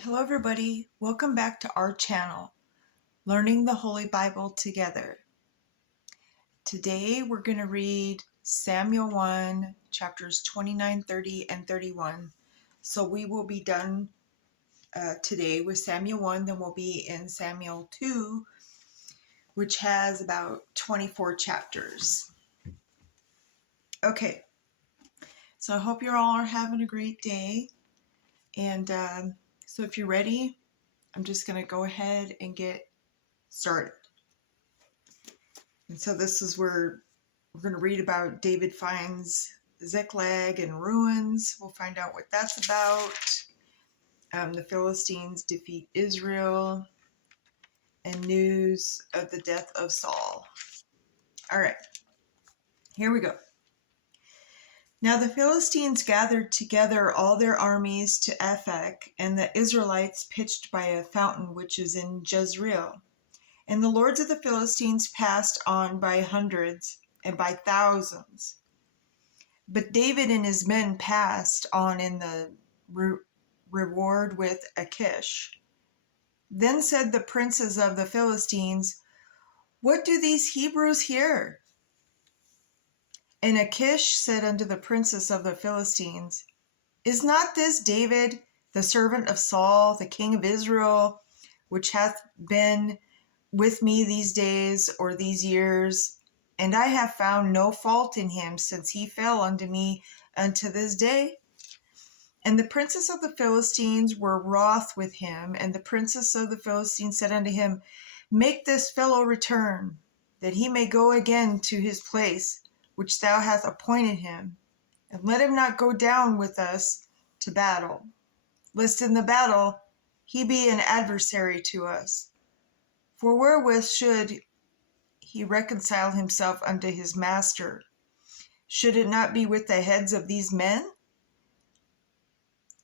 Hello everybody, welcome back to our channel, Learning the Holy Bible Together. Today we're going to read Samuel 1, chapters 29, 30, and 31. So we will be done today with Samuel 1, then we'll be in Samuel 2, which has about 24 chapters. Okay, so I hope you all are having a great day. And so if you're ready, I'm just going to go ahead and get started. And so this is where we're going to read about David finds Ziklag in ruins. We'll find out what that's about. The Philistines defeat Israel, and news of the death of Saul. All right, here we go. Now the Philistines gathered together all their armies to Aphek, and the Israelites pitched by a fountain which is in Jezreel. And the lords of the Philistines passed on by hundreds and by thousands. But David and his men passed on in the reward with Achish. Then said the princes of the Philistines, "What do these Hebrews here?" And Achish said unto the princes of the Philistines, "Is not this David, the servant of Saul, the king of Israel, which hath been with me these days or these years? And I have found no fault in him since he fell unto me unto this day." And the princes of the Philistines were wroth with him, and the princes of the Philistines said unto him, "Make this fellow return, that he may go again to his place which thou hast appointed him, and let him not go down with us to battle, lest in the battle he be an adversary to us. For wherewith should he reconcile himself unto his master? Should it not be with the heads of these men?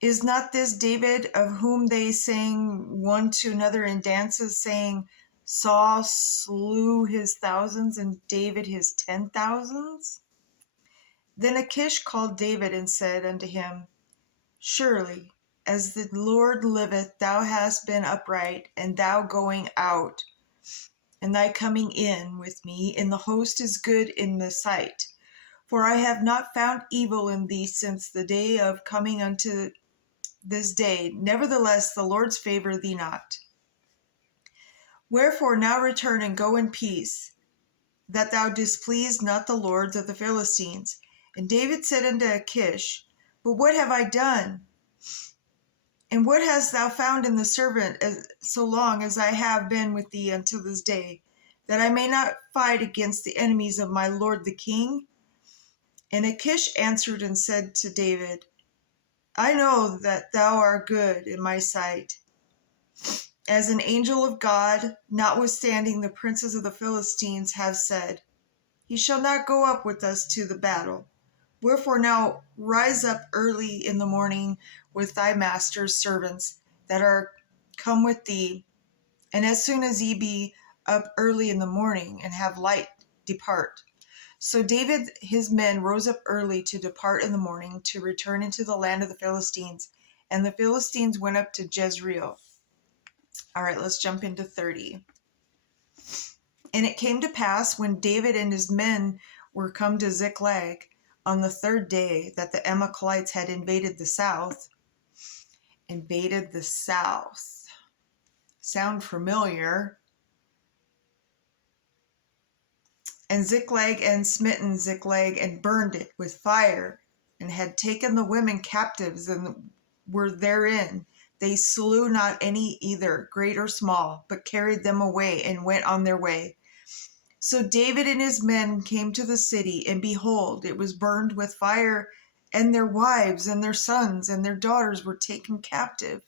Is not this David, of whom they sang one to another in dances, saying, Saul slew his thousands and David his 10,000s? Then Achish called David and said unto him, "Surely, as the Lord liveth, thou hast been upright, and thou going out, and thy coming in with me in the host is good in the sight. For I have not found evil in thee since the day of coming unto this day. Nevertheless, the Lord's favor thee not. Wherefore now return and go in peace, that thou displease not the lords of the Philistines." And David said unto Achish, "But what have I done? And what hast thou found in the servant so long as I have been with thee until this day, that I may not fight against the enemies of my lord the king?" And Achish answered and said to David, "I know that thou art good in my sight, as an angel of God, notwithstanding the princes of the Philistines have said, He shall not go up with us to the battle. Wherefore now rise up early in the morning with thy master's servants that are come with thee, and as soon as ye be up early in the morning, and have light, depart." So David his men rose up early to depart in the morning, to return into the land of the Philistines, and the Philistines went up to Jezreel. All right, let's jump into 30. And it came to pass, when David and his men were come to Ziklag on the third day, that the Amalekites had invaded the south. Sound familiar? And Ziklag, and smitten Ziklag, and burned it with fire, and had taken the women captives, and were therein. They slew not any either, great or small, but carried them away, and went on their way. So David and his men came to the city, and behold, it was burned with fire, and their wives and their sons and their daughters were taken captive.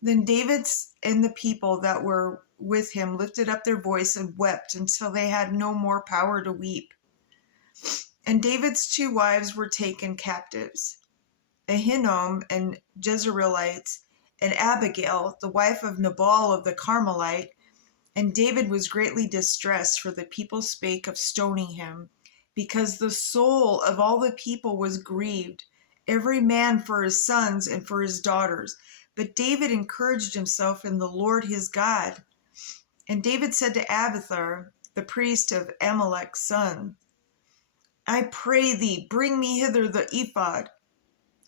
Then David and the people that were with him lifted up their voice and wept until they had no more power to weep. And David's 2 wives were taken captives, Ahinoam and Jezreelites, and Abigail, the wife of Nabal of the Carmelite. And David was greatly distressed, for the people spake of stoning him, because the soul of all the people was grieved, every man for his sons and for his daughters. But David encouraged himself in the Lord his God. And David said to Abiathar, the priest of Amalek's son, I pray thee, bring me hither the ephod.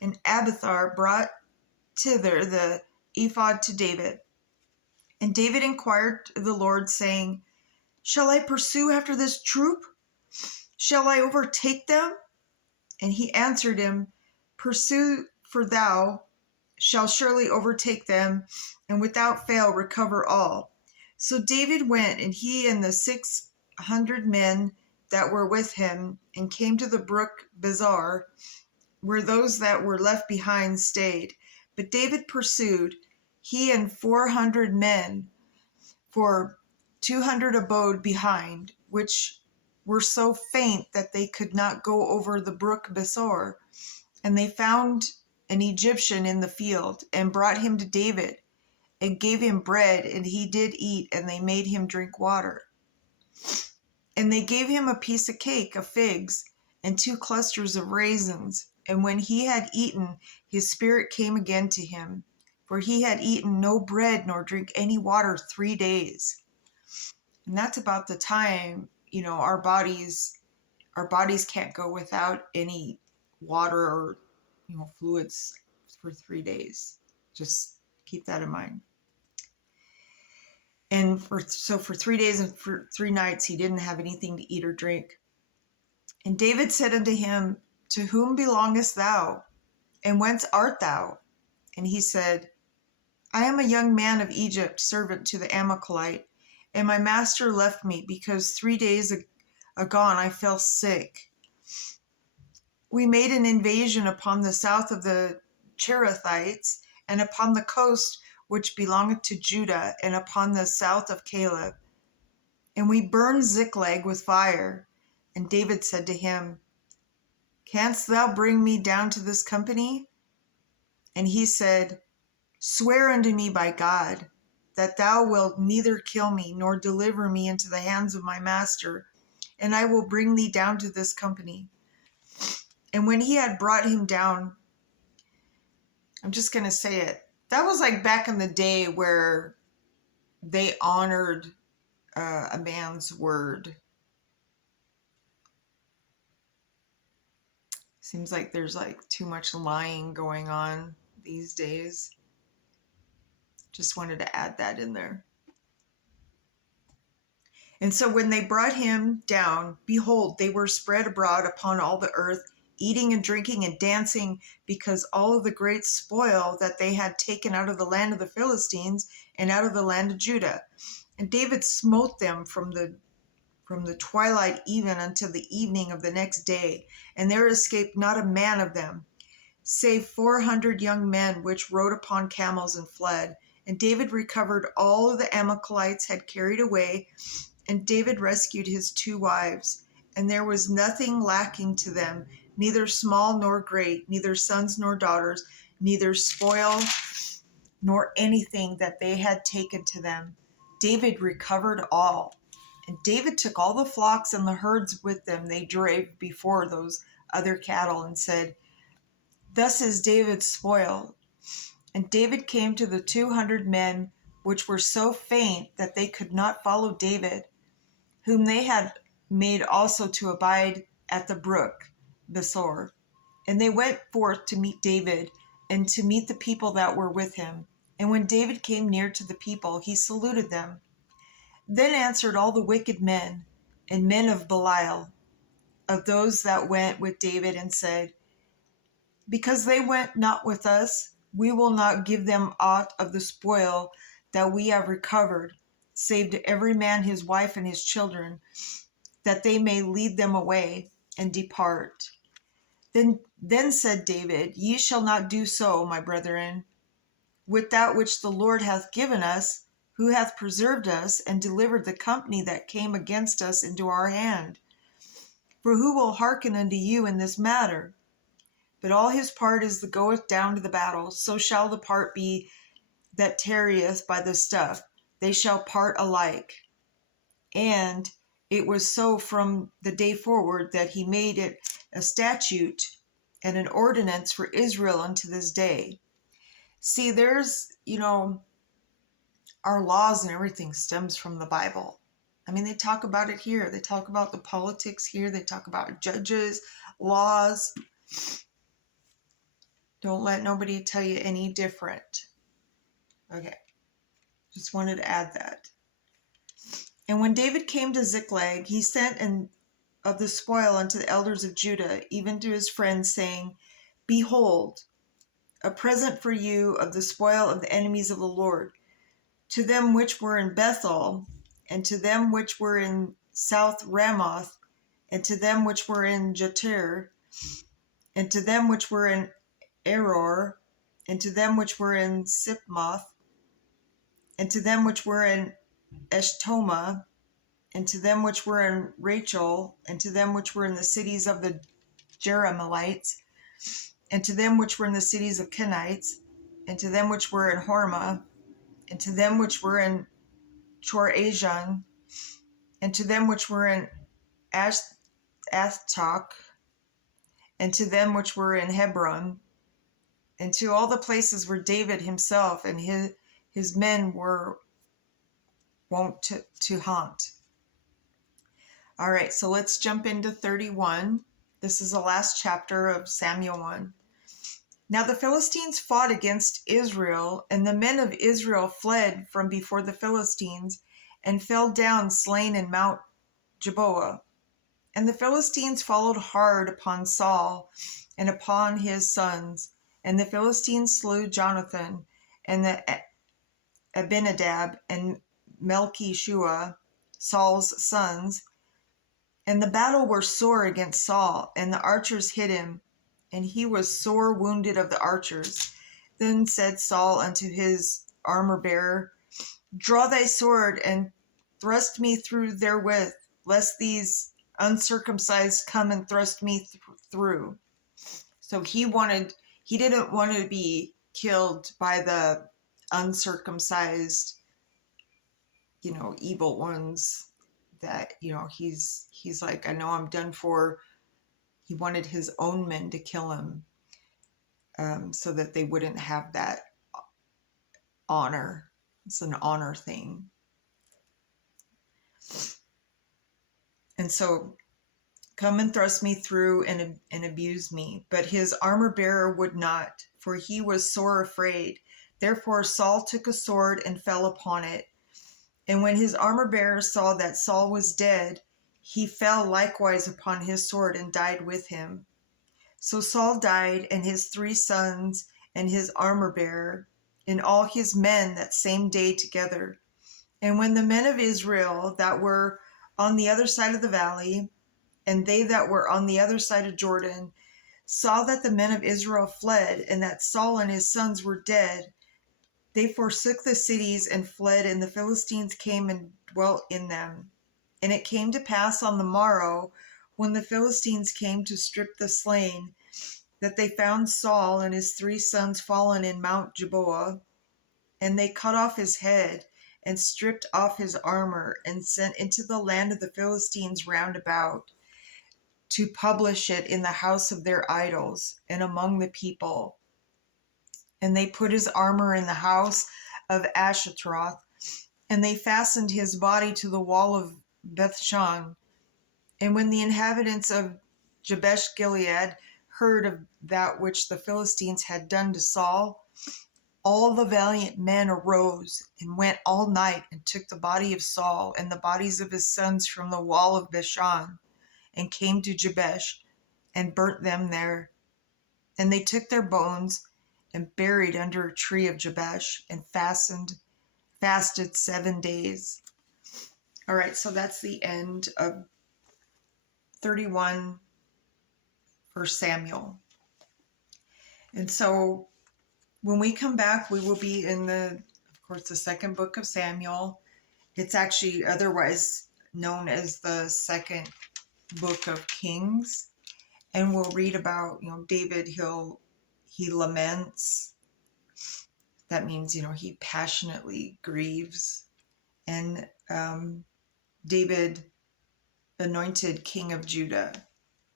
And Abiathar brought thither the ephod to David. And David inquired of the Lord, saying, Shall I pursue after this troop? Shall I overtake them? And he answered him, Pursue, for thou shalt surely overtake them, and without fail recover all. So David went, and he and the 600 men that were with him, and came to the brook Bezar, where those that were left behind stayed. But David pursued, he and 400 men, for 200 abode behind, which were so faint that they could not go over the brook Besor. And they found an Egyptian in the field, and brought him to David, and gave him bread, and he did eat, and they made him drink water. And they gave him a piece of cake of figs, and 2 clusters of raisins. And when he had eaten, his spirit came again to him, for he had eaten no bread nor drink any water 3 days. And that's about the time, our bodies can't go without any water or, fluids for 3 days. Just keep that in mind. And for 3 days and for 3 nights, he didn't have anything to eat or drink. And David said unto him, To whom belongest thou? And whence art thou? And he said, I am a young man of Egypt, servant to the Amalekite, and my master left me, because 3 days agone I fell sick. We made an invasion upon the south of the Cherethites, and upon the coast which belongeth to Judah, and upon the south of Caleb. And we burned Ziklag with fire. And David said to him, Canst thou bring me down to this company? And he said, Swear unto me by God, that thou wilt neither kill me, nor deliver me into the hands of my master, and I will bring thee down to this company. And when he had brought him down, I'm just going to say it, that was like back in the day where they honored a man's word. Seems like there's too much lying going on these days. Just wanted to add that in there. And so when they brought him down, behold, they were spread abroad upon all the earth, eating and drinking and dancing, because all of the great spoil that they had taken out of the land of the Philistines and out of the land of Judah. And David smote them from the twilight even until the evening of the next day, and there escaped not a man of them, save 400 young men which rode upon camels and fled. And David recovered all the Amalekites had carried away, and David rescued his 2 wives, and there was nothing lacking to them, neither small nor great, neither sons nor daughters, neither spoil nor anything that they had taken to them. David recovered all. And David took all the flocks and the herds with them they drave before those other cattle, and said, Thus is David's spoil. And David came to the 200 men which were so faint that they could not follow David, whom they had made also to abide at the brook Besor. And they went forth to meet David, and to meet the people that were with him. And when David came near to the people, he saluted them. Then answered all the wicked men and men of Belial, of those that went with David, and said, Because they went not with us, we will not give them aught of the spoil that we have recovered, save to every man his wife and his children, that they may lead them away and depart. Then said David, Ye shall not do so, my brethren, with that which the Lord hath given us, who hath preserved us and delivered the company that came against us into our hand. For who will hearken unto you in this matter? But all his part is that goeth down to the battle, so shall the part be that tarrieth by the stuff. They shall part alike. And it was so from the day forward that he made it a statute and an ordinance for Israel unto this day. See, there's, our laws and everything stems from the Bible. I mean, they talk about it here. They talk about the politics here. They talk about judges, laws. Don't let nobody tell you any different. Okay, just wanted to add that. And when David came to Ziklag, he sent of the spoil unto the elders of Judah, even to his friends, saying, Behold, a present for you of the spoil of the enemies of the Lord, to them which were in Bethel, and to them which were in South Ramoth, and to them which were in Jatir, and to them which were in Eror, and to them which were in Sipmoth, and to them which were in Eshtoma, and to them which were in Rachel, and to them which were in the cities of the Jerahmeelites, and to them which were in the cities of Kenites, and to them which were in Hormah, and to them which were in Chorazin, and to them which were in Athtok, and to them which were in Hebron, and to all the places where David himself and his men were wont to haunt. All right, so let's jump into 31. This is the last chapter of Samuel 1. Now the Philistines fought against Israel, and the men of Israel fled from before the Philistines and fell down slain in Mount Gilboa. And the Philistines followed hard upon Saul and upon his sons. And the Philistines slew Jonathan and the Abinadab and Melchishua, Saul's sons. And the battle were sore against Saul, and the archers hit him, and he was sore wounded of the archers. Then said Saul unto his armor-bearer, Draw thy sword, and thrust me through therewith, lest these uncircumcised come and thrust me through. So he didn't want to be killed by the uncircumcised, evil ones that, he's like, I know I'm done for. He wanted his own men to kill him, so that they wouldn't have that honor. It's an honor thing. And so, come and thrust me through and abuse me. But his armor-bearer would not, for he was sore afraid. Therefore Saul took a sword and fell upon it. And when his armor-bearer saw that Saul was dead, he fell likewise upon his sword and died with him. So Saul died, and his 3 sons, and his armor-bearer, and all his men that same day together. And when the men of Israel that were on the other side of the valley, and they that were on the other side of Jordan, saw that the men of Israel fled, and that Saul and his sons were dead, they forsook the cities and fled, and the Philistines came and dwelt in them. And it came to pass on the morrow, when the Philistines came to strip the slain, that they found Saul and his 3 sons fallen in Mount Gilboa, and they cut off his head, and stripped off his armor, and sent into the land of the Philistines round about, to publish it in the house of their idols, and among the people. And they put his armor in the house of Ashtaroth, and they fastened his body to the wall of Bethshan. And when the inhabitants of Jabesh Gilead heard of that which the Philistines had done to Saul, all the valiant men arose and went all night and took the body of Saul and the bodies of his sons from the wall of Bethshan, and came to Jabesh and burnt them there. And they took their bones and buried under a tree of Jabesh, and fasted 7 days. All right, so that's the end of 31 for Samuel. And so when we come back, we will be in of course, the second book of Samuel. It's actually otherwise known as the second book of Kings. And we'll read about, David, he laments. That means, he passionately grieves. And David the anointed king of Judah.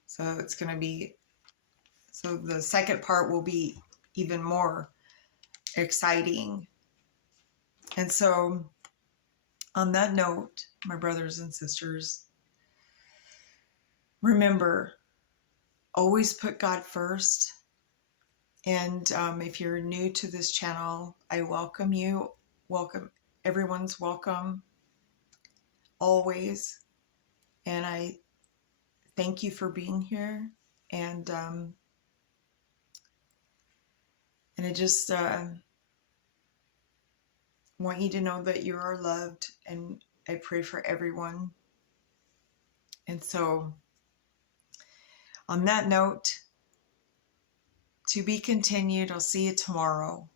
So it's going to be, so the second part will be even more exciting. And so on that note, my brothers and sisters, remember, always put God first. And if you're new to this channel, I welcome you. Welcome. Everyone's welcome always. And I thank you for being here. And I just want you to know that you are loved. And I pray for everyone. And so on that note, to be continued. I'll see you tomorrow.